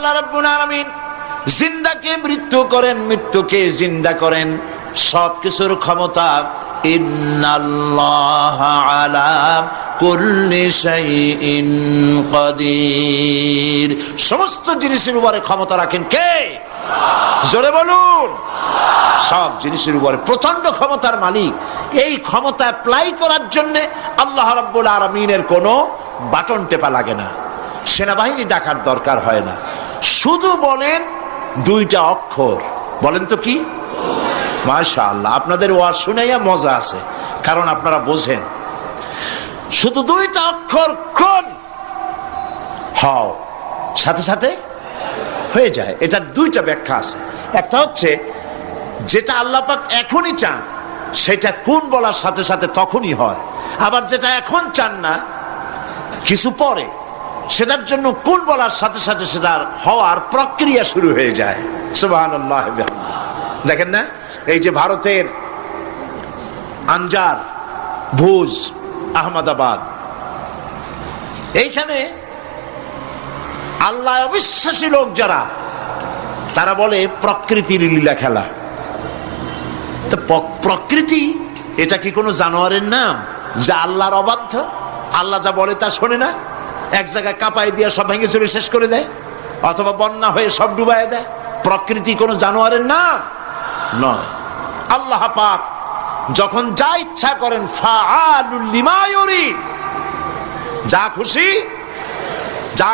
আল্লাহ রাব্বুল আলামিন জিন্দাকে মৃত্যু করেন, মৃত্যুকে জিন্দা করেন, সবকিছুর ক্ষমতা। ইন্নাল্লাহা আলা কুল্লি শাইইন কাদির। সমস্ত জিনিসের উপরে ক্ষমতা রাখেন কে? জোরে বলুন। সব জিনিসের উপরে প্রচন্ড ক্ষমতার মালিক। এই ক্ষমতা অ্যাপ্লাই করার জন্য আল্লাহ রাব্বুল আলামিনের কোনো বাটন টেপা লাগে না, সেনাবাহিনী ডাকার দরকার হয় না। শুধু বলেন দুইটা অক্ষর, বলেন তো কি? মাশাআল্লাহ, আপনাদের ওয়াজ শুনাইয়া মজা আছে, কারণ আপনারা বোঝেন। শুধু দুইটা অক্ষর, কোন হও, সাথে সাথে হয়ে যায়। এটার দুইটা ব্যাখ্যা আছে। একটা হচ্ছে যেটা আল্লাহ পাক এখনই চান সেটা কোন বলার সাথে সাথে তখনই হয়, আবার যেটা এখন চান না কিছু পরে, সেটার জন্য কোন বলার সাথে সাথে সেটার হওয়ার প্রক্রিয়া শুরু হয়ে যায়। সুবহানাল্লাহ। দেখেন না, এই যে ভারতের আনজার, ভুজ, আহমেদাবাদ, এইখানে আল্লাহ অবিশ্বাসী লোক যারা, তারা বলে প্রকৃতির লীলা খেলা। তো প্রকৃতি এটা কি কোনো জানোয়ারের নাম যা আল্লাহর অবাধ্য? আল্লাহ যা বলে তা শোনে না? এক জায়গায় কাঁপাই দিয়ে সব ভেঙে চুরে শেষ করে দেয়, অথবা বন্যা হয়ে সব ডুবাই দেয়। প্রকৃতি কোনো জানোয়ারের নাম নয়। আল্লাহ পাক যখন যা ইচ্ছা করেন, ফাআলুল লিমা ইউরিদ, যা খুশি, যা